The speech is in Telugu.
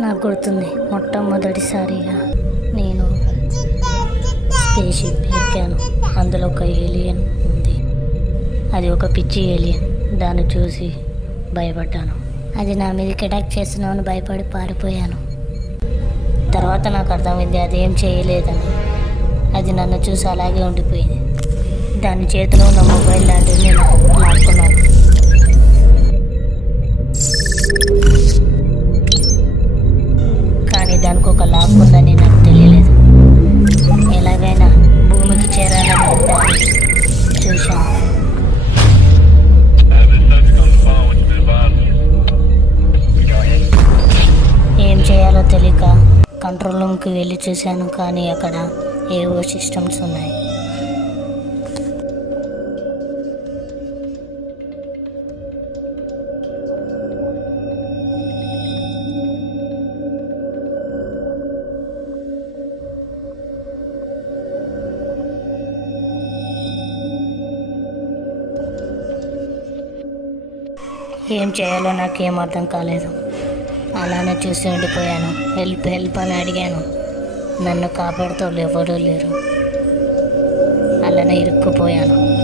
నాకు గుర్తుంది, మొట్టమొదటిసారిగా నేను స్పేస్‌షిప్ ఎక్కాను. అందులో ఒక ఏలియన్ ఉంది. అది ఒక పిచ్చి ఏలియన్. దాన్ని చూసి భయపడ్డాను. అది నా మీదకి అటాక్ చేస్తున్నామని భయపడి పారిపోయాను. తర్వాత నాకు అర్థమైంది అది ఏం చేయలేదని. అది నన్ను చూసి అలాగే ఉండిపోయింది. దాని చేతిలో ఉన్న మొబైల్ లాంటిది నేను లాక్కున్నాను. కంట్రోల్ రూమ్కి వెళ్ళి చూశాను, కానీ అక్కడ ఏవో సిస్టమ్స్ ఉన్నాయి. ఏం చేయాలో నాకేం అర్థం కాలేదు. అలానే చూసి ఉండిపోయాను. హెల్ప్ హెల్ప్ అని అడిగాను. నన్ను కాపాడుతూ ఎవరూ లేరు. అలానే ఇరుక్కుపోయాను.